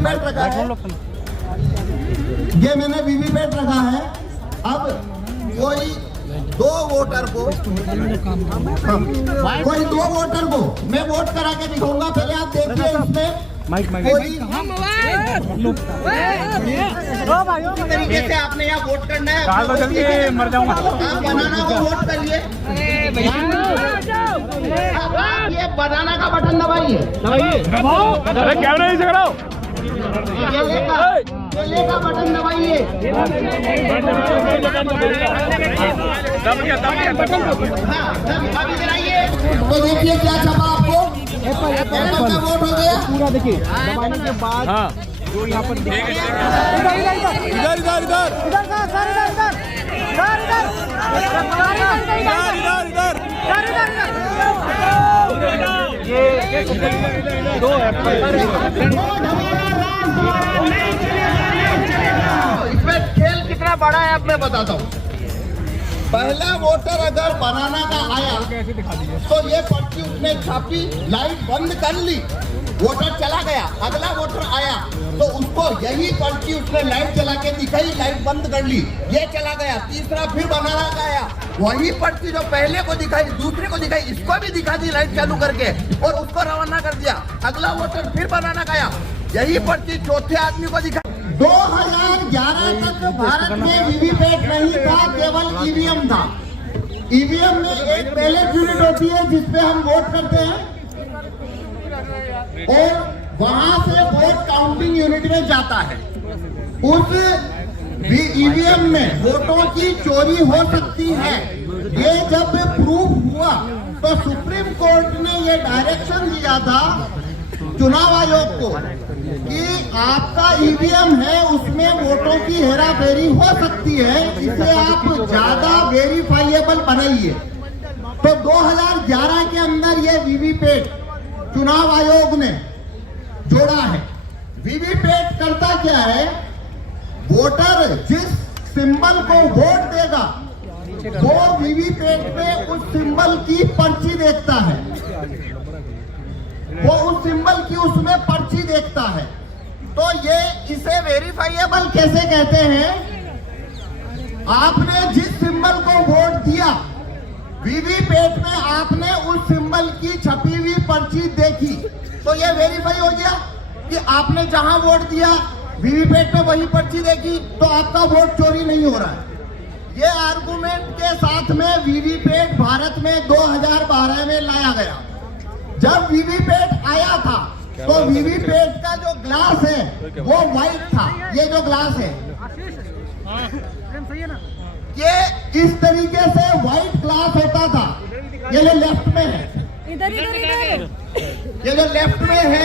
VVPAT रखा है, ये मैंने वीवीपैट रखा है। अब कोई दो वोटर को मैं वोट करा के दिखाऊंगा, पहले आप देखिए इसमें तरीके से आपने यहाँ वोट करना है। मर जाऊंगा, आप बनाना को वोट करिए, ये बनाना का बटन दबाइए, कैमरा नहीं झगड़ाओ, केले का बटन दबाइए, तो देखिए क्या छपा आपको, एप्पल का वोट हो गया पूरा। देखिए दबाने के बाद जो यहाँ पर इधर दो एप्पल। इसमें खेल कितना बड़ा है अब मैं बताता हूँ। पहला वोटर अगर बनाना का आया तो ये पर्ची उसने छापी, लाइट बंद कर ली, वोटर चला गया। अगला वोटर आया तो उसको यही पर्ची उसने लाइट चला के दिखाई, लाइट बंद कर ली, ये चला गया। तीसरा फिर बनाना का आया, वही पर्ची जो पहले को दिखाई दूसरे को दिखाई, इसको भी दिखा दी लाइट चालू करके और उसको रवाना कर दिया। अगला वोटर फिर बनाना का आया, यही पर्ची चौथे आदमी को दिखाई। 2011 तक भारत में वीवीपैट नहीं था, केवल ईवीएम था। ईवीएम में एक बैलेट यूनिट होती है जिसपे हम वोट करते हैं और वहां से वोट काउंटिंग यूनिट में जाता है। उस ईवीएम में वोटों की चोरी हो सकती है। ये जब प्रूफ हुआ तो सुप्रीम कोर्ट ने ये डायरेक्शन दिया था चुनाव आयोग को कि आपका ईवीएम है, उसमें वोटों की हेराफेरी हो सकती है, इसे आप ज्यादा वेरीफाइएबल बनाइए। तो 2011 के अंदर ये वीवीपैट चुनाव आयोग ने जोड़ा है। वीवीपैट करता क्या है, वोटर जिस सिंबल को वोट देगा वो वीवीपैट में उस सिंबल की पर्ची देखता है, वो उस सिंबल की उसमें पर्ची देखता है। तो ये इसे वेरीफाइएबल कैसे कहते हैं, आपने जिस सिंबल को वोट दिया वीवीपैट में आपने उस सिंबल की छपी हुई पर्ची देखी तो ये वेरीफाई हो गया कि आपने जहां वोट दिया वीवीपैट में वही पर्ची देखी, तो आपका वोट चोरी नहीं हो रहा है। ये आर्गुमेंट के साथ में वीवीपैट भारत में 2012 में लाया गया। जब वीवीपैट आया था तो वीवीपैट का जो ग्लास है वो व्हाइट था। ये जो ग्लास है ये इस तरीके से व्हाइट ग्लास होता था। ये जो लेफ्ट में है, इधर ये जो लेफ्ट में है,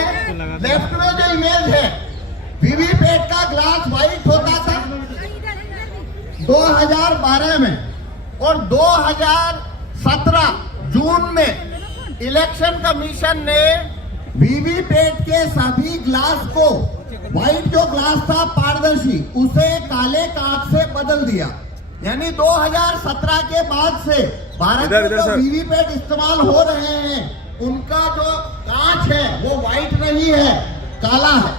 लेफ्ट में जो इमेज है वीवीपैट का ग्लास व्हाइट होता था 2012 में। और 2017 जून में इलेक्शन कमीशन ने वीवीपैट के सभी ग्लास को, व्हाइट जो ग्लास था पारदर्शी, उसे काले कांच से बदल दिया। यानी 2017 के बाद से भारत में जो वीवीपैट इस्तेमाल हो रहे हैं उनका जो कांच है वो व्हाइट नहीं है, काला है।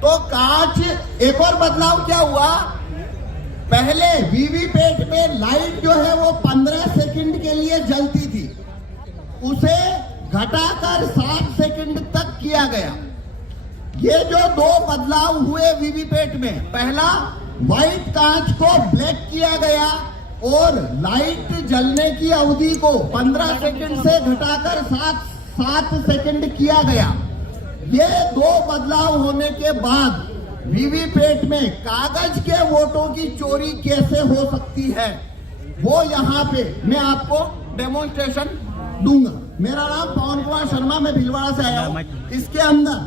तो कांच, एक और बदलाव क्या हुआ, पहले वीवीपैट में लाइट जो है वो 15 सेकंड के लिए जलती थी, उसे घटाकर 7 सेकंड तक किया गया। ये जो दो बदलाव हुए वीवीपैट में, पहला व्हाइट कांच को ब्लैक किया गया और लाइट जलने की अवधि को 15 सेकंड से घटाकर 7 सेकंड किया गया। ये दो बदलाव होने के बाद वीवीपैट में कागज के वोटों की चोरी कैसे हो सकती है वो यहाँ पे मैं आपको डेमोन्स्ट्रेशन दूंगा। मेरा नाम पवन कुमार शर्मा, मैं भीलवाड़ा से आया हूँ। इसके अंदर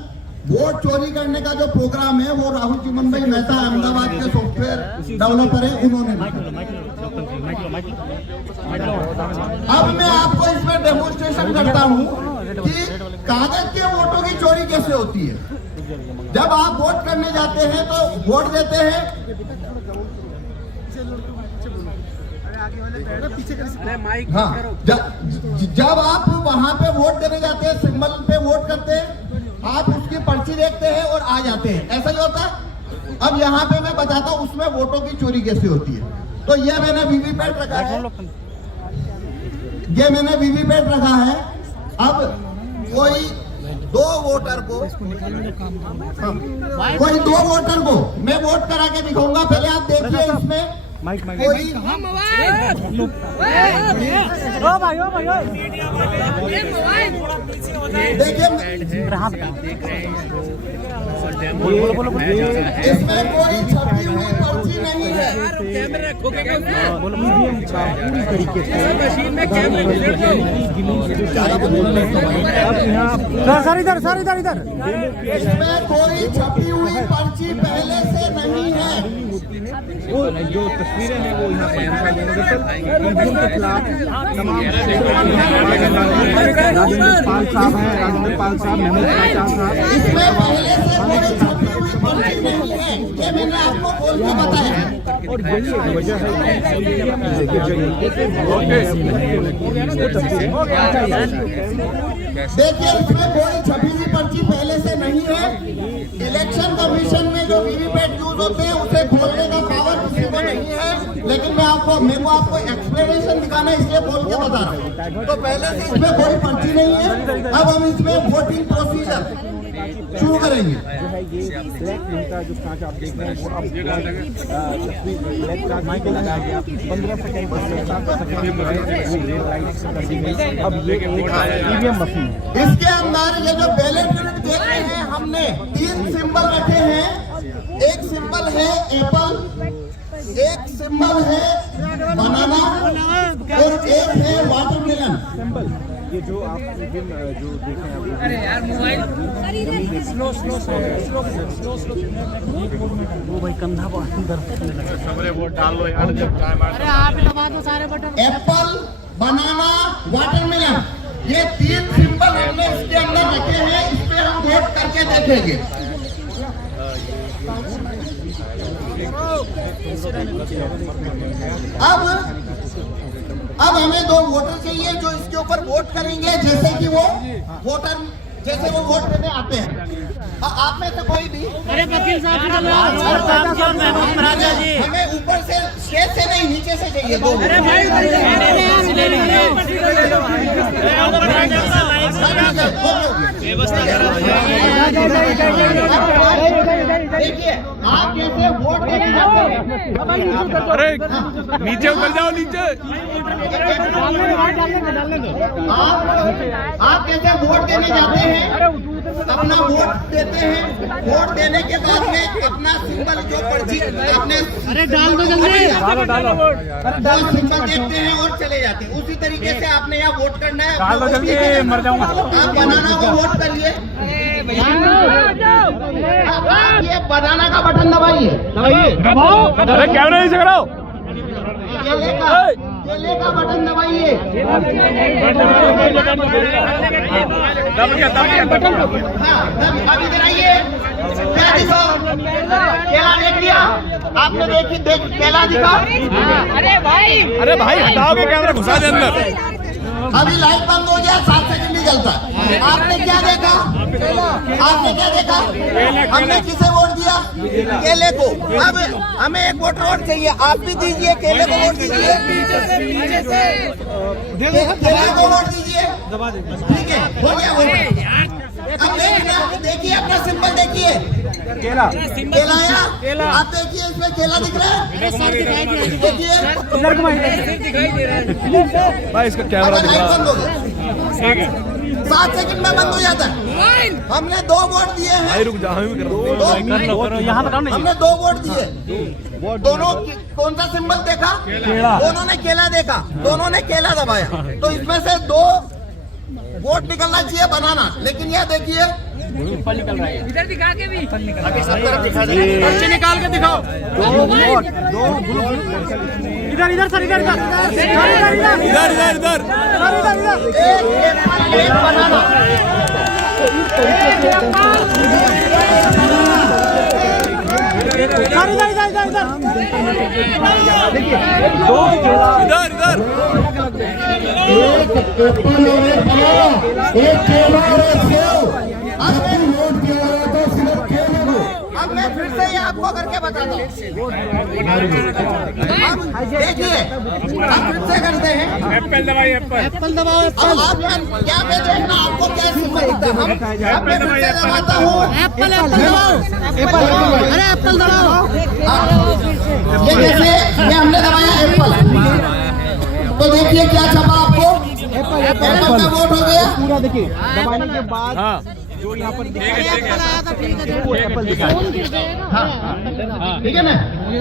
वोट चोरी करने का जो प्रोग्राम है वो राहुल चिमन भाई मेहता अहमदाबाद के सॉफ्टवेयर डेवलपर है, उन्होंने। अब मैं आपको इसमें डेमोन्स्ट्रेशन करता हूँ कि कागज के वोटों की चोरी कैसे होती है। जब आप वोट करने जाते हैं तो वोट देते हैं, हाँ, जब आप वहां पे वोट देने जाते हैं, सिंबल पे वोट करते हैं, आप उसकी पर्ची देखते हैं और आ जाते हैं, ऐसा ही होता है। अब यहाँ पे मैं बताता हूँ उसमें वोटों की चोरी कैसे होती है। तो ये मैंने वीवीपैट रखा है, ये मैंने वीवीपैट रखा है। अब कोई दो वोटर को मैं वोट करा के दिखाऊंगा। पहले आप देखिए इसमें कोई इसमें कोई छपी हुई पर्ची नहीं है। सर इधर इसमें कोई छपी हुई पर्ची पहले से नहीं है। वो जो तस्वीरें हैं वो यहाँ पर के खिलाफ तमाम राजेंद्र पाल साहब हैं, राजेंद्र पाल साहब, महमूद खाचा साहब, इसमें पहले से कोई छपी हुई पर्ची नहीं है, ये मैंने आपको बोल के बताया। और यही वजह देखिए इसमें कोई छपी हुई पर्ची पहले से नहीं है। इलेक्शन कमीशन में जो वीवीपैट यूज होते हैं उसे खोलने का पावर किसी को नहीं है, लेकिन मेरे को आपको एक्सप्लेनेशन दिखाना है इसलिए बोल के बता रहा हूँ। तो पहले से इसमें कोई पर्ची नहीं है। अब हम इसमें वोटिंग प्रोसीजर शुरू करेंगे। जो है ये ब्लैक प्रिंट का जो कांच आप देख रहे हैं वो अब ब्लैक कांच नहीं लगाया गया। 15 सेकंड अब ये ईवीएम मशीन है। इसके अंदर ये जो बैलेट यूनिट देख रहे हैं हमने 3 सिंबल रखे हैं। एक सिंबल है एप्पल, एक सिंबल है बनाना और एक है वाटरमेलन। सिंबल ये जो आप जो देखें आप, अरे यार मोबाइल स्लो वो भाई कंधा अंदर सबरे वोट डाल लो यार, जब टाइम आ। अरे आप दबा दो सारे बटन। एप्पल, बनाना, वाटरमेलन, ये 3 सिंबल हमने इसके अंदर रखे हैं। इस पे हम वोट करके देखेंगे। अब हमें 2 वोटर चाहिए जो इसके ऊपर वोट करेंगे, जैसे कि वो वोट देने आते हैं। आप में से कोई भी, अरे वकील साहब जी, हमें ऊपर से स्टेज से नहीं नीचे से चाहिए 2 अरे भाई देखिए आप कैसे वोट देने जाते हैं। अरे नीचे उतर जाओ, नीचे। आप कैसे वोट देने जाते हैं, अपना वोट देते हैं। वोट देने के बाद में अपना सिंबल जो पर्ची अपने, अरे डाल दो जल्दी, वो सिंबल देखते हैं और चले जाते हैं। उसी तरीके से आपने यहाँ वोट करना है। डाल दो जल्दी, मर जाऊंगा। आप बनाना को वोट करिए। आप ये बनाना का बटन दबाइए। अरे कैमरा नीचे कराओ। केले का बटन दबाइए। अब इधर आइए, केला देख लिया आपने, केला दिखा। अरे भाई हटाओगे कैमरा, घुसा दे अंदर। अभी लाइट बंद हो गया, 7 सेकंड ही चलता है। आपने क्या देखा? हमने किसे वोट दिया? केले को। अब हमें एक वोटर और चाहिए, आप भी दीजिए, केले को वोट दीजिए, केले को वोट दीजिए। ठीक है, हो गया वोट। अब देखिए अपना सिंबल देखिए, केला आया। आप देखिए इसमें केला दिख रहा है, देखिए भाई इसका कैमरा दिख रहा बंद हो गया। 7 सेकंड में बंद हो जाता है। हमने 2 वोट दिए हैं। रुक जा, हम भी कर रहे हैं। यहाँ बताओ ना, हमने 2 वोट दिए। दोनों कौन सा सिंबल देखा? दोनों ने केला देखा, दोनों ने केला दबाया। तो इसमें से 2 वोट निकलना चाहिए बनाना। लेकिन यह देखिए इधर दिखा के भी, अभी सब तरफ दिखा दे, पर्ची निकाल के दिखाओ। इधर सर, इधर एक बनाना। एक केला और एक सेव। आपको करके बताता हूँ। देखिए हम फिर से करते हैं। एप्पल दबाइए, एप्पल दबाओ अब आप क्या पे देखना आपको क्या सिंबल दिखता है। हम मैं फिर से दबाता हूँ। एप्पल दबाओ अरे एप्पल दबाओ ये जैसे ये हमने दबाया एप्पल, तो देखिए क्या छपा आपको, एप्पल का वोट हो गया। पूरा देखिए दबाने के बाद हाँ जो यहाँ पर ठीक है ना,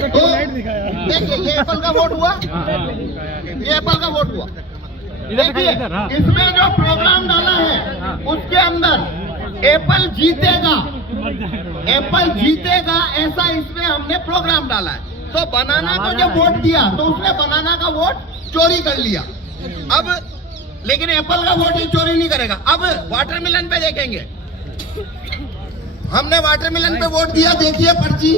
तो देखिए ये एप्पल का वोट हुआ, ये एप्पल का वोट हुआ। देखिए इसमें जो प्रोग्राम डाला है उसके अंदर एप्पल जीतेगा, एप्पल जीतेगा ऐसा इसमें हमने प्रोग्राम डाला है। तो बनाना को जब वोट दिया तो उसने बनाना का वोट चोरी कर लिया। अब लेकिन एप्पल का वोट ही चोरी नहीं करेगा। अब वाटरमेलन पे देखेंगे, हमने वाटरमेलन पे वोट दिया। देखिए पर्ची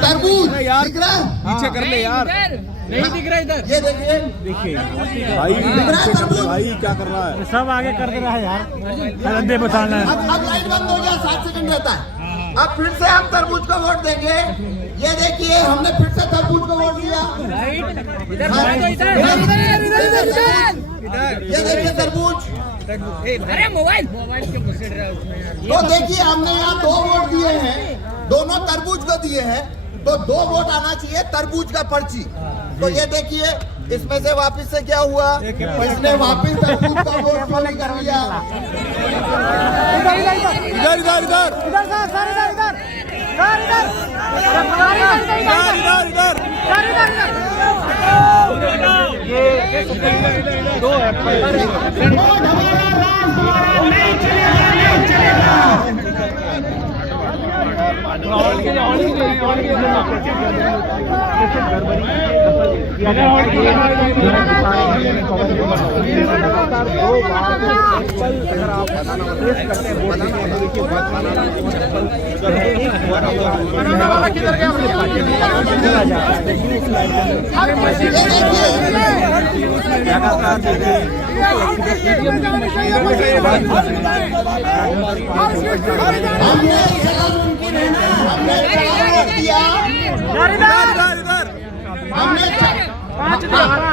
तरबूज दिख रहा है, पीछे कर ले यार। नहीं दिख रहा इधर। ये देखिए भाई दिख रहा है तरबूज। भाई क्या कर रहा है? सब आगे कर दे रहा है यार, अंधे बताना है। अब लाइट बंद हो गया, 7 सेकंड रहता है। अब फिर से हम तरबूज को वोट देंगे। ये देखिए हमने फिर से तरबूज को वोट दिया। ये देखिए तरबूज। अरे मोबाइल तो देखिए हमने यहाँ 2 वोट दिए हैं, दोनों तरबूज को दिए हैं, तो 2 वोट आना चाहिए तरबूज का पर्ची। तो ये देखिए इसमें से वापस से क्या हुआ, इसने वापस तरबूज का वोट चोरी कर लिया। इधर इधर इधर इधर इधर दो एप्पल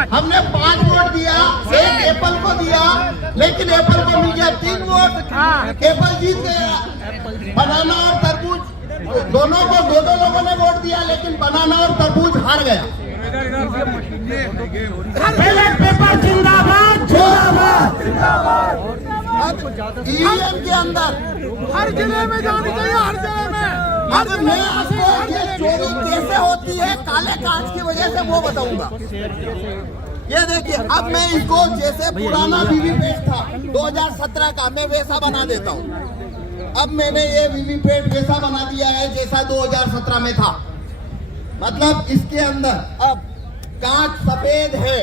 हमने 5 वोट दिया, एक एप्पल को दिया, लेकिन एप्पल को मिल गया 3 वोट। एप्पल जीत गया। बनाना और तरबूज दोनों को 2 लोगों ने वोट दिया, लेकिन बनाना और तरबूज हार गया। पेपर जिंदाबाद जिंदाबाद। ईवीएम के अंदर हर जिले में जानी चाहिए, हर जिले में। अब मैं आपको ये चोरी कैसे होती है काले कांच की वजह से वो बताऊंगा। ये देखिए अब मैं इसको जैसे पुराना वीवीपैट था 2017 का, मैं वैसा बना देता हूँ। अब मैंने ये वीवीपैट वैसा बना दिया है जैसा 2017 में था। मतलब इसके अंदर अब कांच सफेद है,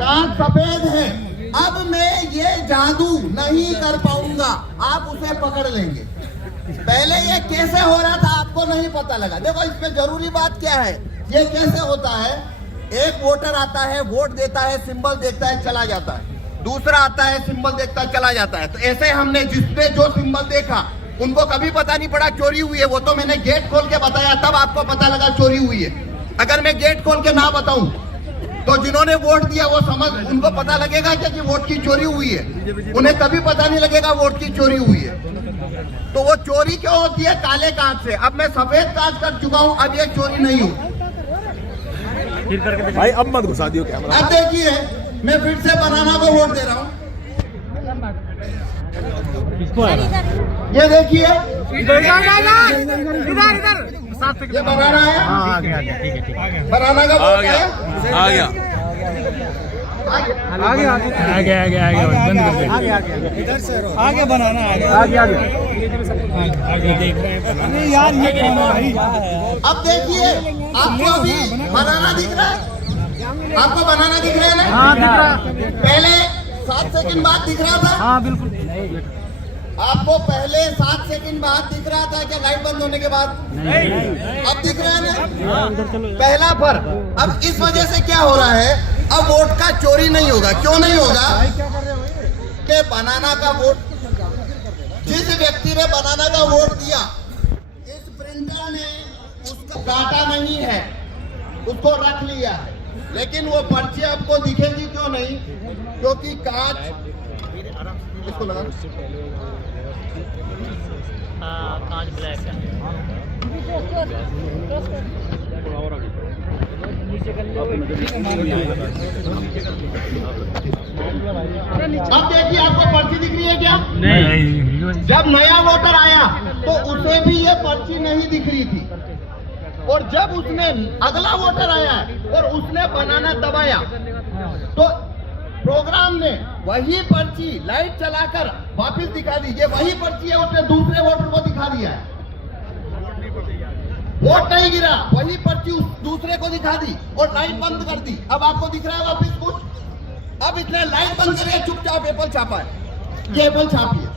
कांच सफेद है। अब मैं ये जादू नहीं कर पाऊंगा, आप उसे पकड़ लेंगे। पहले ये कैसे हो रहा था आपको नहीं पता लगा। देखो इसमें जरूरी बात क्या है, ये कैसे होता है, एक वोटर आता है, वोट देता है, सिंबल देखता है, चला जाता है। दूसरा आता है, सिंबल देखता है, चला जाता है। तो ऐसे हमने जिसने जो सिंबल देखा उनको कभी पता नहीं पड़ा चोरी हुई है। वो तो मैंने गेट खोल के बताया, तब आपको पता लगा चोरी हुई है। अगर मैं गेट खोल के ना बताऊं तो जिन्होंने वोट दिया वो समझ, उनको पता लगेगा कि वोट की चोरी हुई है, उन्हें कभी पता नहीं लगेगा वोट की चोरी हुई है। तो वो चोरी क्यों होती है? काले कांच से। अब मैं सफेद कांच कर चुका हूं, अब ये चोरी नहीं होगी। भाई अब मत घुसा दियो कैमरा। अब देखिए मैं फिर से बनाना को वोट दे रहा हूँ। ये देखिए इधर इधर ये बनाना है, बनाना का वोट है, आ गया बंद कर दे। आगे बनाना आगे देख रहे हैं यार, ये कौन है भाई? अब देखिए आपको अभी बनाना दिख रहा है, आपको बनाना दिख रहा है ना? हाँ दिख रहा। पहले 7 सेकंड बाद दिख रहा था। हाँ बिल्कुल। आपको पहले 7 सेकंड बाद दिख रहा था क्या लाइट बंद होने के बाद? अब दिख रहा है ना? पहला फर्क। अब इस वजह से क्या हो रहा है, अब वोट का चोरी नहीं होगा। क्यों नहीं होगा? कि बनाना का वोट जिस व्यक्ति ने बनाना का वोट दिया, इस प्रिंटर ने उसको काटा नहीं है, उसको रख लिया है, लेकिन वो पर्ची आपको दिखेगी क्यों नहीं? क्योंकि कांच इसको लगा, कांच ब्लैक है। अब देखिए आपको पर्ची दिख रही है क्या? नहीं। जब नया वोटर आया तो उसे भी ये पर्ची नहीं दिख रही थी, और जब उसने अगला वोटर आया और उसने बनाना दबाया तो प्रोग्राम ने वही पर्ची लाइट चलाकर वापस दिखा दी। ये वही पर्ची है, उसने दूसरे वोटर को दिखा दिया है। वोट नहीं गिरा, वही पर्ची उस दूसरे को दिखा दी और लाइट बंद कर दी। अब आपको दिख रहा है वापस कुछ? अब इसने लाइट बंद करके चुपचाप एप्पल छापा है। ये एप्पल छापी है।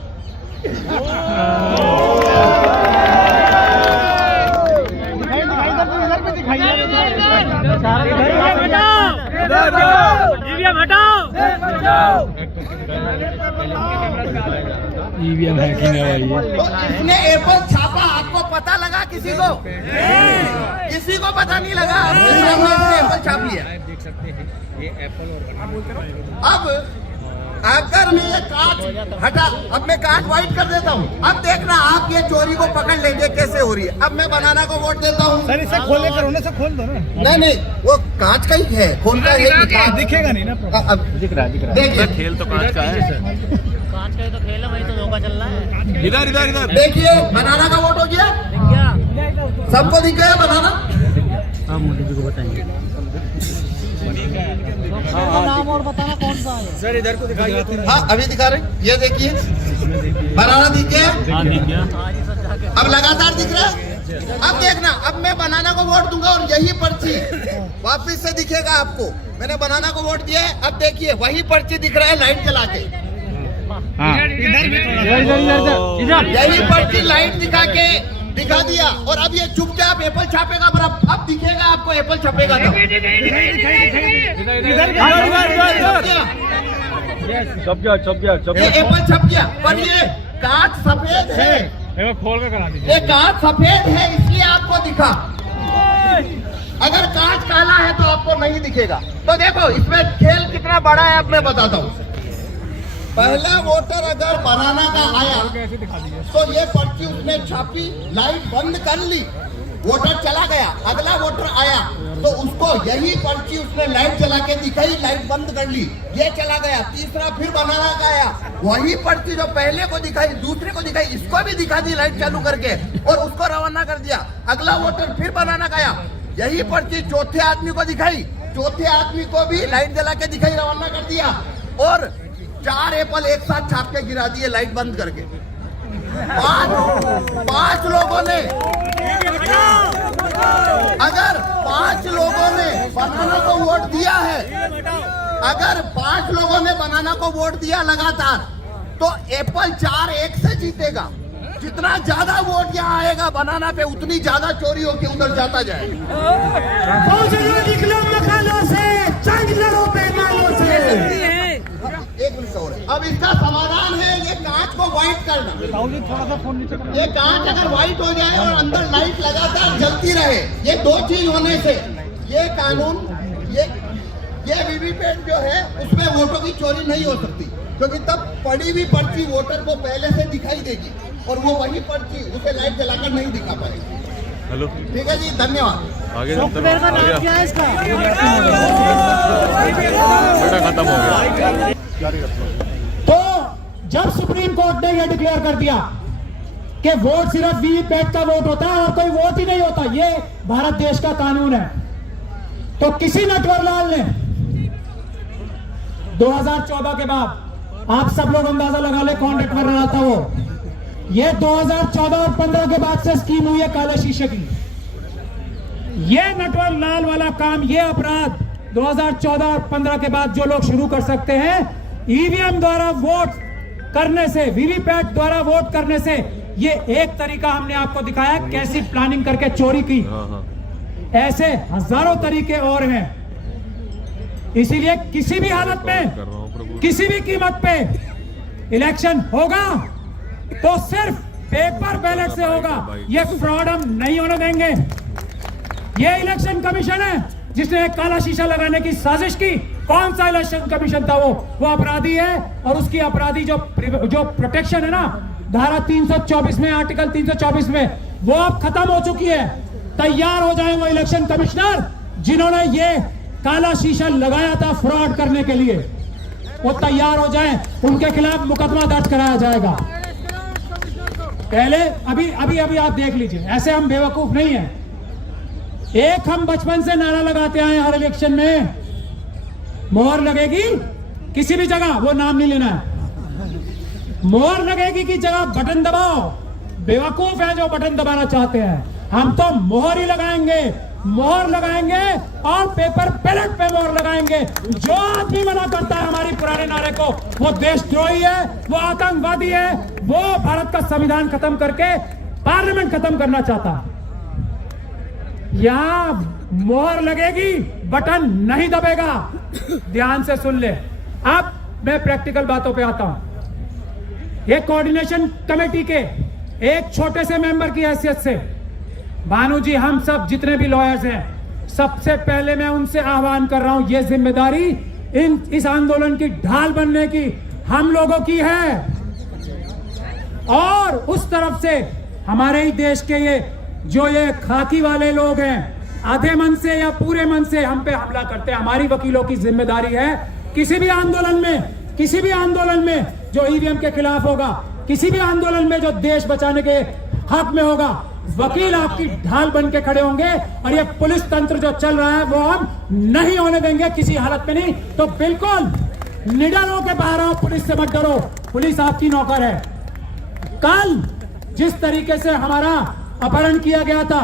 ईवीएम हैकिंग है भाई। तो इसने एप्पल छापा, आपको पता लगा? किसी को किसी को पता नहीं लगा? इसने एप्पल छापी है। देख सकते हैं ये एप्पल और अब अगर मैं ये कांच हटा, अब मैं कांच व्हाइट कर देता हूँ। अब देखना आप ये चोरी को पकड़ लेंगे कैसे हो रही है। अब मैं बनाना को वोट देता हूँ। सर इसे खोले करो ना, से खोल दो ना। नहीं, वो कांच का ही है, खोल का है, दिखेगा नहीं ना। अब दिख रहा है। देखिए, खेल तो कांच का है। कांच का ही तो खेल है, वही तो धोखा चल रहा है। इधर इधर इधर देखिए बनाना का वोट हो गया। क्या सबको दिख गया बनाना? हाँ मोदी जी को बताएंगे। नाम और बताना कौन सा है। सर इधर को दिखाइए। हाँ अभी दिखा रहे, ये देखिए बनाना दिख गया। अब लगातार दिख रहा है। अब देखना, अब मैं बनाना को वोट दूंगा और यही पर्ची वापस से दिखेगा आपको। मैंने बनाना को वोट दिया है। अब देखिए वही पर्ची दिख रहा है लाइट जला के। यही पर्ची लाइट दिखा दिया और अब ये चुपचाप एप्पल छापेगा। पर अब दिखेगा आपको एप्पल छपेगा तो। छप गया। ये एप्पल छप गया, पर ये कांच सफेद है। खोल कर करा दीजिए। ये कांच सफेद है इसलिए आपको दिखा। अगर कांच काला है तो आपको नहीं दिखेगा। तो देखो इसमें खेल कितना बड़ा है, अब मैं बताता हूँ। पहला वोटर अगर बनाना का आया तो ये पर्ची उसने छापी, लाइट बंद कर ली, वोटर चला गया। अगला वोटर आया तो उसको यही पर्ची उसने लाइट चला के दिखाई, लाइट बंद कर ली, ये चला गया। तीसरा फिर बनाना का आया, वही पर्ची जो पहले को दिखाई दूसरे को दिखाई, इसको भी दिखा दी लाइट चालू करके और उसको रवाना कर दिया। अगला वोटर फिर बनाना का आया, यही पर्ची चौथे आदमी को दिखाई, चौथे आदमी को भी लाइट जला के दिखाई, रवाना कर दिया और 4 एप्पल एक साथ छाप के गिरा दिए लाइट बंद करके। पांच लोगों ने, अगर 5 लोगों ने बनाना को वोट दिया है, अगर 5 लोगों ने बनाना को वोट दिया लगातार, तो एप्पल 4-1 से जीतेगा। जितना ज्यादा वोट यहाँ आएगा बनाना पे, उतनी ज्यादा चोरी होके उधर जाता जाएगा। एक मिनट और है। अब इसका समाधान है ये कांच को व्हाइट करना। ये कांच अगर व्हाइट हो जाए और अंदर लाइट लगातार जलती रहे, ये 2 चीज होने से ये कानून, ये वीवीपैट जो है उसमें वोटों की चोरी नहीं हो सकती, क्योंकि तब पड़ी हुई पर्ची वोटर को पहले से दिखाई देगी और वो वही पर्ची उसे लाइट जलाकर नहीं दिखा पाएगी। हेलो, ठीक है जी, धन्यवाद। आगे सॉफ्टवेयर का नाम क्या है इसका? खत्म हो गया। तो जब सुप्रीम कोर्ट ने यह डिक्लेयर कर दिया कि वोट सिर्फ वीवीपैट का वोट होता है और कोई वोट ही नहीं होता, ये भारत देश का कानून है, तो किसी नटवरलाल ने 2014 के बाद, आप सब लोग अंदाजा लगा ले कौन नटवरलाल था वो, ये 2014 और 15 के बाद से स्कीम हुई है काले शीशे की। ये नटवरलाल वाला काम, ये अपराध 2014 और 15 के बाद जो लोग शुरू कर सकते हैं, ईवीएम द्वारा वोट करने से, वीवीपैट द्वारा वोट करने से, ये एक तरीका हमने आपको दिखाया कैसी प्लानिंग करके चोरी की। ऐसे हजारों तरीके और हैं। इसीलिए किसी भी हालत में, किसी भी कीमत पे इलेक्शन होगा, तो सिर्फ पेपर बैलेट से होगा। ये फ्रॉड हम नहीं होने देंगे। ये इलेक्शन कमीशन है जिसने एक काला शीशा लगाने की साजिश की। कौन सा इलेक्शन कमीशन था? वो अपराधी है, और उसकी अपराधी जो प्रोटेक्शन है ना, धारा 324 में, आर्टिकल 324 में, वो अब खत्म हो चुकी है। तैयार हो जाए वो इलेक्शन कमिश्नर जिन्होंने ये काला शीशा लगाया था फ्रॉड करने के लिए, वो तैयार हो जाए, उनके खिलाफ मुकदमा दर्ज कराया जाएगा। पहले अभी आप देख लीजिए, ऐसे हम बेवकूफ नहीं है। एक हम बचपन से नारा लगाते आए हर इलेक्शन में, मोहर लगेगी किसी भी जगह, वो नाम नहीं लेना है, मोहर लगेगी की जगह बटन दबाओ। बेवकूफ है जो बटन दबाना चाहते हैं। हम तो मोहर ही लगाएंगे, मोहर लगाएंगे और पेपर बैलेट पे मोहर लगाएंगे। जो आदमी मना करता है हमारी पुराने नारे को, वो देशद्रोही है, वो आतंकवादी है, वो भारत का संविधान खत्म करके पार्लियामेंट खत्म करना चाहता है। यहां मोहर लगेगी, बटन नहीं दबेगा। ध्यान से सुन ले। अब मैं प्रैक्टिकल बातों पे आता हूं। ये कोऑर्डिनेशन कमेटी के एक छोटे से मेंबर की हैसियत से, भानु जी, हम सब जितने भी लॉयर्स हैं, सबसे पहले मैं उनसे आह्वान कर रहा हूं, ये जिम्मेदारी इस आंदोलन की ढाल बनने की हम लोगों की है। और उस तरफ से हमारे ही देश के ये खाकी वाले लोग हैं, आधे मन से या पूरे मन से हम पे हमला करते हैं। हमारी वकीलों की जिम्मेदारी है, किसी भी आंदोलन में जो ईवीएम के खिलाफ होगा, किसी भी आंदोलन में जो देश बचाने के हक में होगा, वकील आपकी ढाल बन के खड़े होंगे। और ये पुलिस तंत्र जो चल रहा है वो हम नहीं होने देंगे किसी हालत में। नहीं तो बिल्कुल निडर होकर बाहर आओ, पुलिस से मत डरो, पुलिस आपकी नौकर है। कल जिस तरीके से हमारा अपहरण किया गया था,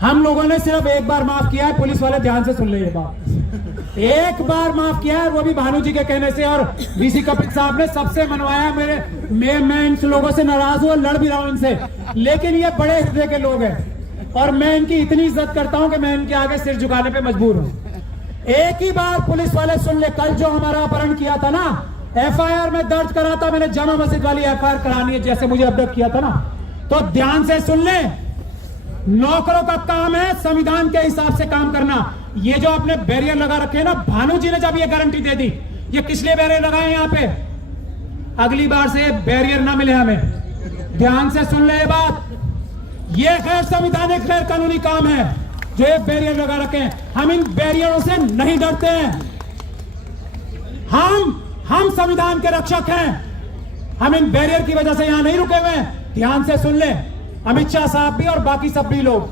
हम लोगों ने सिर्फ एक बार माफ किया है। पुलिस वाले ध्यान से सुन ले, ये बात एक बार माफ किया है, वो भी भानु जी के कहने से, और वीसी कपिल साहब ने सबसे मनवाया। मैं इन लोगों से नाराज हूं, लड़ भी रहा हूं इनसे, लेकिन ये बड़े हृदय के लोग हैं और मैं इनकी इतनी इज्जत करता हूं कि मैं इनके आगे सिर झुकाने पे मजबूर हूं। एक ही बार पुलिस वाले सुन ले, कल जो हमारा अपहरण किया था ना, एफआईआर में दर्ज करा था मैंने, जामा मस्जिद वाली एफआईआर करानी है जैसे मुझे अपडेट किया था ना, तो ध्यान से सुन ले। नौकरों का काम है संविधान के हिसाब से काम करना। ये जो आपने बैरियर लगा रखे हैं ना, भानु जी ने जब ये गारंटी दे दी, ये किस लिए बैरियर लगाए यहाँ पे? अगली बार से बैरियर ना मिले हमें। ध्यान से सुन ले ये बात, ये गैर संवैधानिक गैर कानूनी काम है जो ये बैरियर लगा रखे हैं। हम इन बैरियरों से नहीं डरते हैं। हम संविधान के रक्षक हैं। हम इन बैरियर की वजह से यहां नहीं रुके हुए हैं। ध्यान से सुन ले, अमित शाह साहब भी और बाकी सब भी लोग,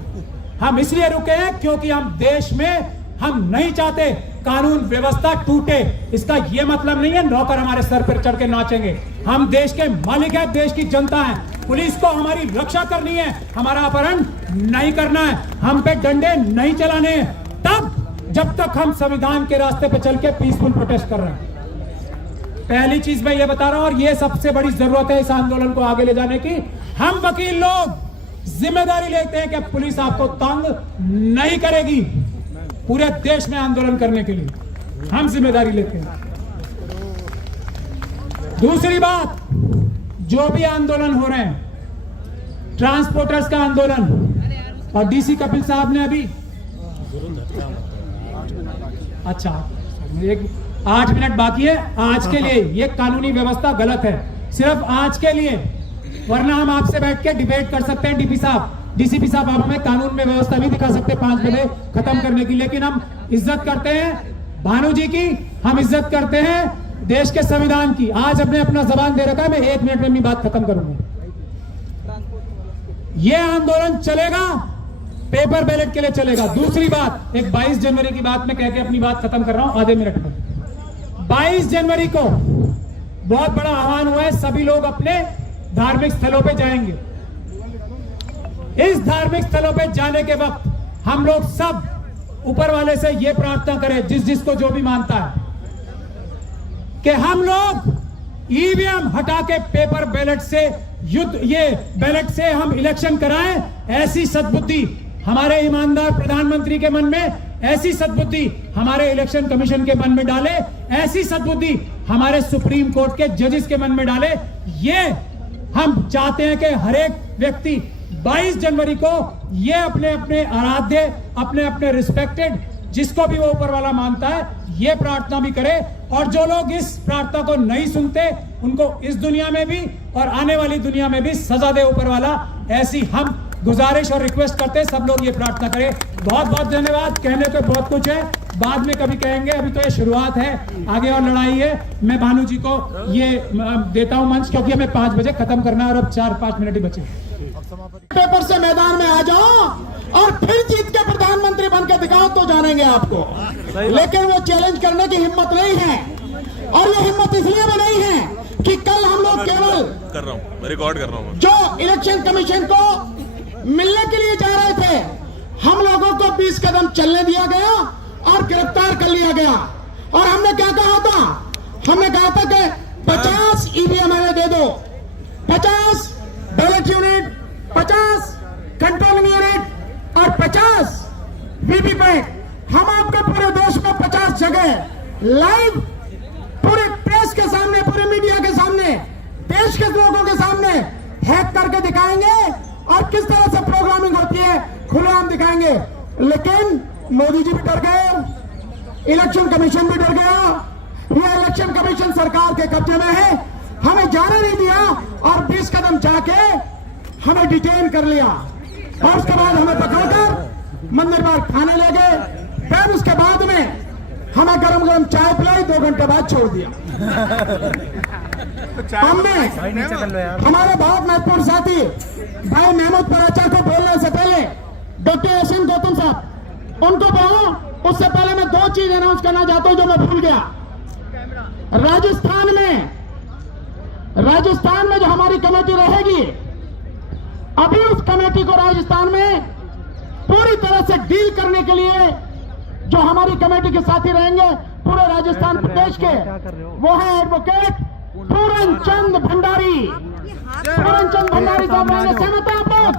हम इसलिए रुके हैं क्योंकि हम देश में हम नहीं चाहते कानून व्यवस्था टूटे। इसका यह मतलब नहीं है नौकर हमारे सर पर चढ़ के नाचेंगे। हम देश के मालिक हैं, देश की जनता है। पुलिस को हमारी रक्षा करनी है, हमारा अपहरण नहीं करना है, हम पे डंडे नहीं चलाने हैं, तब जब तक हम संविधान के रास्ते पे चल के पीसफुल प्रोटेस्ट कर रहे हैं। पहली चीज मैं ये बता रहा हूं, और ये सबसे बड़ी जरूरत है इस आंदोलन को आगे ले जाने की। हम वकील लोग जिम्मेदारी लेते हैं कि पुलिस आपको तंग नहीं करेगी। पूरे देश में आंदोलन करने के लिए हम जिम्मेदारी लेते हैं। दूसरी बात, जो भी आंदोलन हो रहे हैं, ट्रांसपोर्टर्स का आंदोलन, और डीसी कपिल साहब ने अभी, अच्छा 8 मिनट बाकी है आज के लिए। ये कानूनी व्यवस्था गलत है, सिर्फ आज के लिए, वरना हम आपसे बैठ के डिबेट कर सकते हैं। डीसीपी साहब आप हमें कानून में व्यवस्था भी दिखा सकते हैं 5 बजे खत्म करने की, लेकिन हम इज्जत करते हैं भानु जी की, हम इज्जत करते हैं देश के संविधान की। आज हमने अपना जबान दे रखा है, मैं 1 मिनट में अपनी बात खत्म करूंगा। यह आंदोलन चलेगा, पेपर बैलेट के लिए चलेगा। दूसरी बात, एक 22 जनवरी की बात में कह के अपनी बात खत्म कर रहा हूं आधे मिनट में। 22 जनवरी को बहुत बड़ा आह्वान हुआ है, सभी लोग अपने धार्मिक स्थलों पे जाएंगे। इस धार्मिक स्थलों पे जाने के वक्त हम लोग सब ऊपर वाले से ये प्रार्थना करें, जिसको जो भी मानता है, कि हम लोग ईवीएम हटा के पेपर बैलेट से ये बैलेट से हम इलेक्शन कराएं। ऐसी सद्बुद्धि हमारे ईमानदार प्रधानमंत्री के मन में, ऐसी सद्बुद्धि हमारे इलेक्शन कमीशन के मन में डाले, ऐसी सद्बुद्धि हमारे सुप्रीम कोर्ट के जजेस के मन में डाले। ये हम चाहते हैं कि हर एक व्यक्ति 22 जनवरी को ये अपने अपने आराध्य, अपने अपने रिस्पेक्टेड, जिसको भी वो ऊपर वाला मानता है, ये प्रार्थना भी करे। और जो लोग इस प्रार्थना को नहीं सुनते उनको इस दुनिया में भी और आने वाली दुनिया में भी सजा दे ऊपर वाला। ऐसी हम गुजारिश और रिक्वेस्ट करते हैं, सब लोग ये प्रार्थना करें। बहुत बहुत धन्यवाद। कहने को बहुत कुछ है, बाद में कभी कहेंगे, अभी तो ये शुरुआत है, आगे और लड़ाई है। मैं भानु जी को ये देता हूं मंच, क्योंकि हमें 5 बजे खत्म करना है और अब 4-5 मिनट ही बचे। पेपर से मैदान में आ जाओ और फिर जीत के प्रधानमंत्री बनकर दिखाओ तो जानेंगे आपको। लेकिन वो चैलेंज करने की हिम्मत नहीं है, और ये हिम्मत इसलिए भी नहीं है कि कल हम लोग केवल कर रहा हूँ, रिकॉर्ड कर रहा हूँ, जो इलेक्शन कमीशन को मिलने के लिए जा रहे थे, हम लोगों को 20 कदम चलने दिया गया और गिरफ्तार कर लिया गया। और हमने क्या कहा था? हमने कहा था कि 50 ईवीएम हमें दे दो, 50 बैलेट यूनिट, 50 कंट्रोलिंग यूनिट और 50 वीवीपैट। हम आपको पूरे देश में 50 जगह लाइव, पूरे प्रेस के सामने, पूरे मीडिया के सामने, देश के लोगों के सामने हैक करके दिखाएंगे और किस तरह से प्रोग्रामिंग होती है खुलेआम दिखाएंगे। लेकिन मोदी जी भी डर गए, इलेक्शन कमीशन भी डर गया। यह इलेक्शन कमीशन सरकार के कब्जे में है, हमें जाने नहीं दिया और 20 कदम जाके हमें डिटेन कर लिया। और उसके बाद हमें पकड़कर मंदिर बाग खाने ले गए। फिर उसके बाद में हमें गरम गरम चाय पिलाई, 2 घंटे बाद छोड़ दिया। हमने हमारे बहुत महत्वपूर्ण साथी भाई महमूद पराचा को बोलने से पहले डॉक्टर एसएन गौतम साहब, उनको बोलो। उससे पहले मैं 2 चीज अनाउंस करना चाहता हूं जो मैं भूल गया। राजस्थान में जो हमारी कमेटी रहेगी, अभी उस कमेटी को राजस्थान में पूरी तरह से डील करने के लिए जो हमारी कमेटी के साथी रहेंगे पूरे राजस्थान प्रदेश के, वो है एडवोकेट पूरन चंद भंडारी। पूरन चंद भंडारी साहब रहेंगे, सहमत है आप लोग?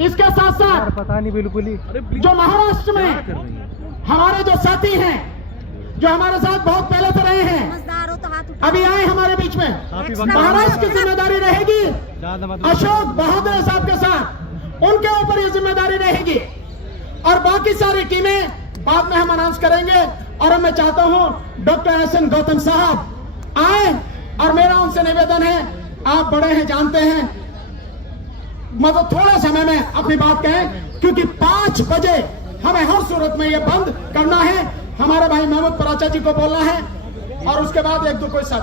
इसके साथ साथ पता नहीं बिल्कुल ही जो महाराष्ट्र में हमारे जो साथी हैं, जो हमारे साथ बहुत पहले से रहे हैं, अभी आए हमारे बीच में, महाराष्ट्र की जिम्मेदारी रहेगी अशोक बहादुर साहब के साथ, उनके ऊपर ये जिम्मेदारी रहेगी। और बाकी सारी टीमें बाद में हम अनाउंस करेंगे। और मैं चाहता हूं डॉक्टर एसएन गौतम साहब आए, और मेरा उनसे निवेदन है, आप बड़े हैं, जानते हैं, मतलब थोड़ा समय में अपनी बात कहें, क्योंकि 5 बजे हमें हर सूरत में यह बंद करना है। हमारे भाई महमूद पराचा जी को बोलना है और उसके बाद 1-2 कोई साथ